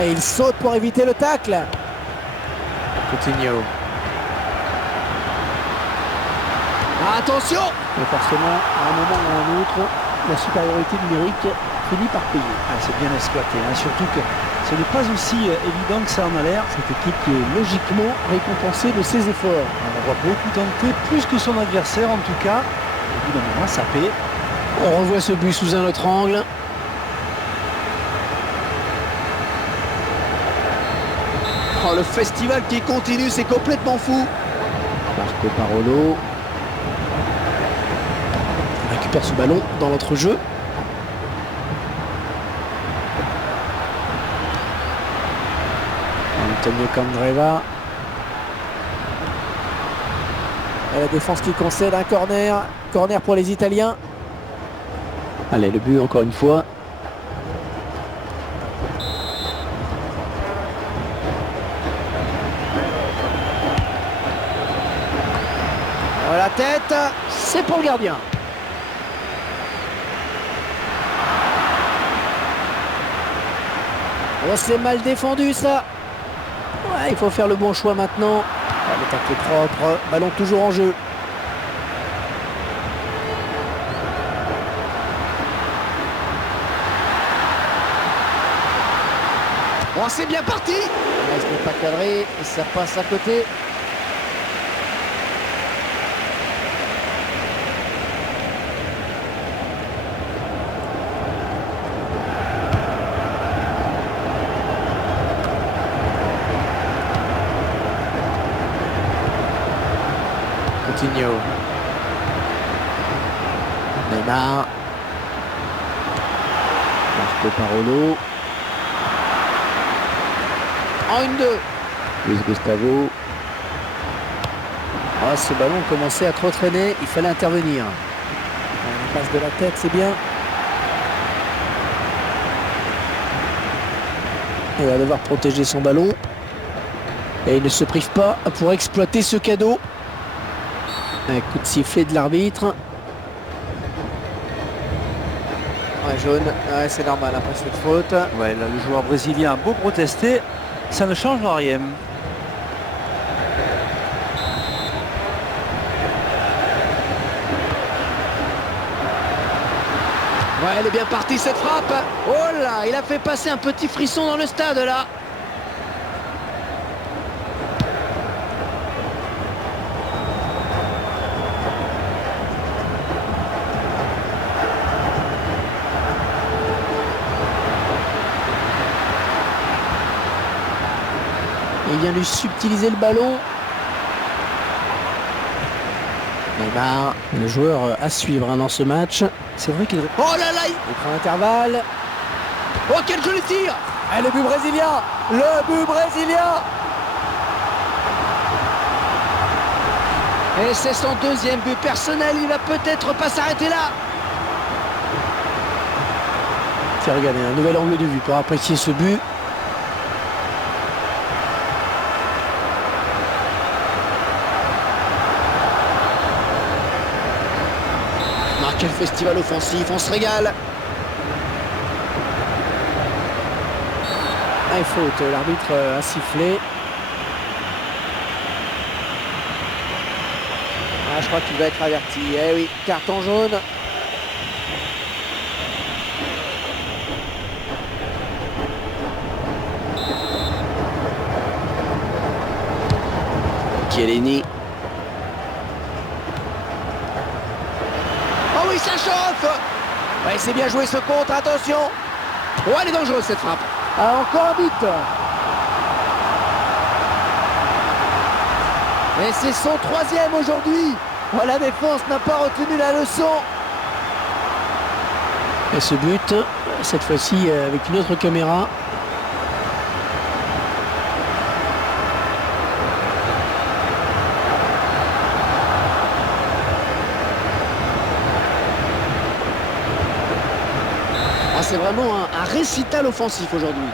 Ouais, il saute pour éviter le tacle. Coutinho. Attention! Et forcément, à un moment ou à un autre, la supériorité numérique finit par payer. Ah, c'est bien exploité, hein. Surtout que ce n'est pas aussi évident que ça en a l'air. Cette équipe qui est logiquement récompensée de ses efforts. On voit beaucoup tenter, plus que son adversaire en tout cas. Au bout d'un moment, ça paie. On revoit ce but sous un autre angle. Oh, le festival qui continue, c'est complètement fou. Marco Parolo récupère ce ballon dans l'entrejeu. Antonio Candreva. Et la défense qui concède un corner. Corner pour les Italiens. Allez, le but encore une fois. Oh, la tête. C'est pour le gardien. Oh, c'est mal défendu ça. Ouais, il faut faire le bon choix maintenant. Ah, le tacle est propre. Ballon toujours en jeu. Oh, c'est bien parti. Ce n'est pas cadré et ça passe à côté. Coutinho. Neymar. Marco Parolo. En 1-2. Luis Gustavo. Ah, ce ballon commençait à trop traîner. Il fallait intervenir. On passe de la tête, c'est bien. Il va devoir protéger son ballon. Et il ne se prive pas pour exploiter ce cadeau. Un coup de sifflet de l'arbitre. Ouais, jaune. Ouais, c'est normal après cette faute. Ouais, là, le joueur brésilien a beau protester, ça ne change rien. Ouais, elle est bien partie cette frappe. Oh là, il a fait passer un petit frisson dans le stade là. Il vient lui subtiliser le ballon. Neymar, le joueur à suivre dans ce match. C'est vrai qu'il... Oh là là, il prend l'intervalle. Oh, quel joli tir. Et le but brésilien. Le but brésilien. Et c'est son deuxième but personnel. Il va peut-être pas s'arrêter là. Tiens, regardez, un nouvel angle de vue pour apprécier ce but. Quel festival offensif, on se régale. Ah, faute, l'arbitre a sifflé. Ah, je crois qu'il va être averti. Eh oui, carton jaune. Chiellini. Oh oui, ça chauffe. Ouais, c'est bien joué ce contre, attention. Oh, elle est dangereuse cette frappe. Ah, encore un but. Et c'est son troisième aujourd'hui. Oh, la défense n'a pas retenu la leçon. Et ce but, cette fois-ci avec une autre caméra. Ah, c'est vraiment un récital offensif aujourd'hui.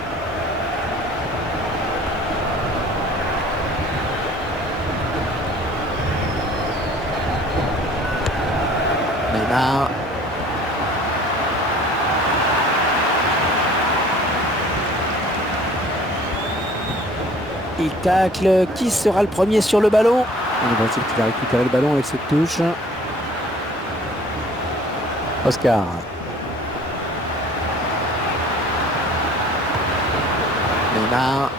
Neymar. Il tacle. Qui sera le premier sur le ballon? Le Brésil qui va récupérer le ballon avec cette touche. Oscar. Neymar.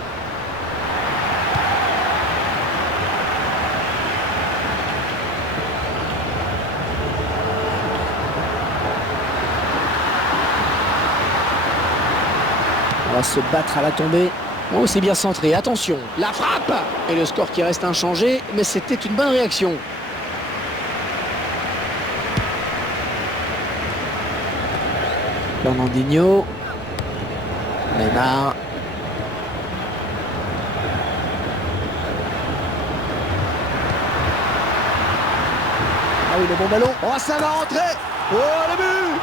On va se battre à la tombée. Oh, c'est bien centré. Attention, la frappe! Et le score qui reste inchangé, mais c'était une bonne réaction. Fernandinho. Neymar. Ah oui, le bon ballon. Oh, ça va rentrer! Oh, le but!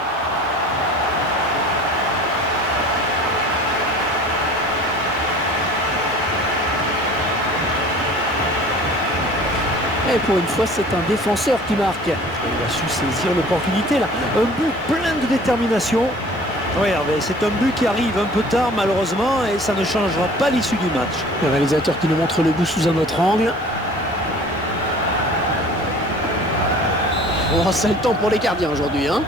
Et pour une fois, c'est un défenseur qui marque. Il a su saisir l'opportunité là. Un but plein de détermination. Oui, Hervé, c'est un but qui arrive un peu tard malheureusement et ça ne changera pas l'issue du match. Le réalisateur qui nous montre le but sous un autre angle. Oh, c'est le temps pour les gardiens aujourd'hui, hein.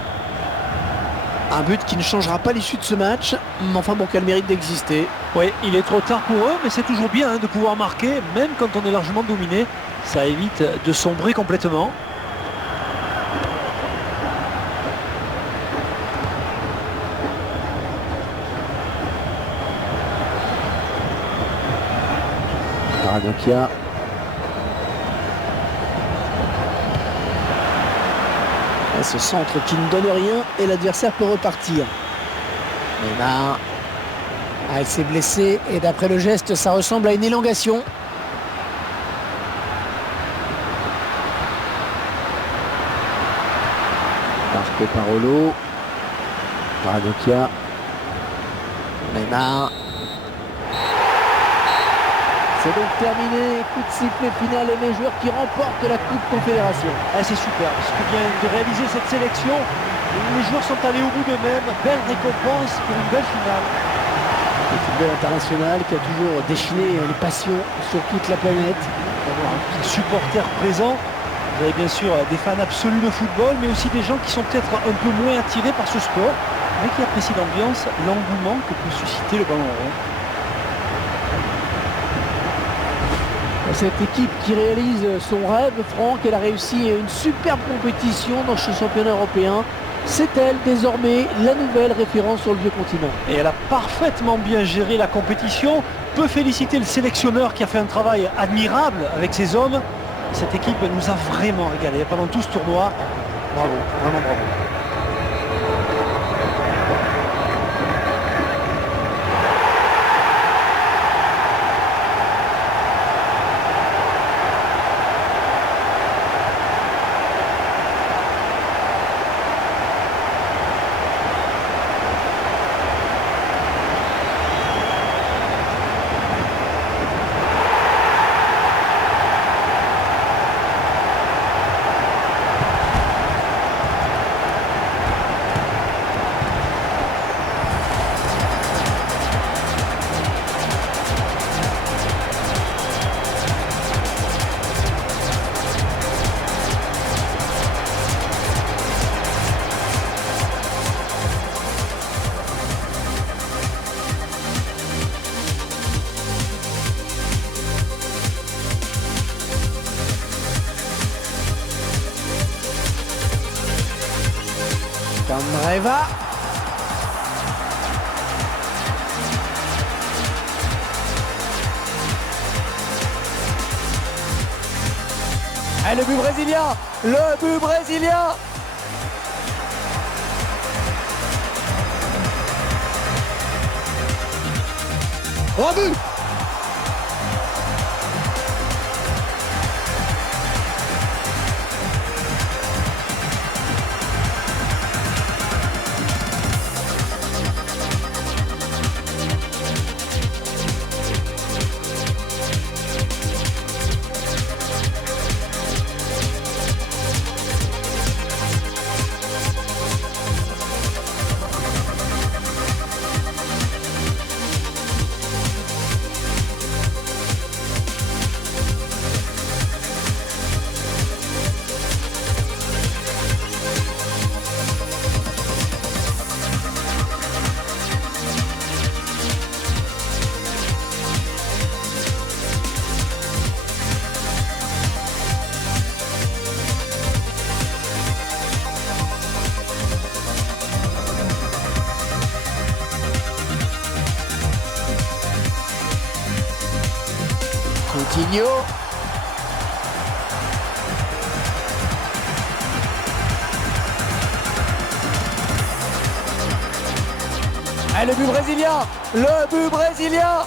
Un but qui ne changera pas l'issue de ce match, mais enfin bon, quel mérite d'exister. Oui, il est trop tard pour eux, mais c'est toujours bien hein, de pouvoir marquer, même quand on est largement dominé. Ça évite de sombrer complètement. Paradokia. Et ce centre qui ne donne rien et l'adversaire peut repartir. Neymar. Ah, elle s'est blessée et d'après le geste, ça ressemble à une élongation. Marco Parolo. Paradokia. Neymar. C'est donc terminé. Coup de sifflet final et les joueurs qui remportent la Coupe Confédération. Ah, c'est super, parce que vient de réaliser cette sélection. Les joueurs sont allés au bout d'eux-mêmes. Belle récompense pour une belle finale. Le football international qui a toujours déchaîné les passions sur toute la planète. D'avoir un supporter présent. Vous avez bien sûr des fans absolus de football, mais aussi des gens qui sont peut-être un peu moins attirés par ce sport, mais qui apprécient l'ambiance, l'engouement que peut susciter le ballon rond. Cette équipe qui réalise son rêve, Franck, elle a réussi une superbe compétition dans ce championnat européen. C'est elle désormais la nouvelle référence sur le vieux continent. Et elle a parfaitement bien géré la compétition. Peut féliciter le sélectionneur qui a fait un travail admirable avec ses hommes. Cette équipe nous a vraiment régalé pendant tout ce tournoi. Bravo, vraiment bravo. Candreva. Et le but brésilien. Le but brésilien. Oh, but. Coutinho. Ah, le but brésilien. Le but brésilien.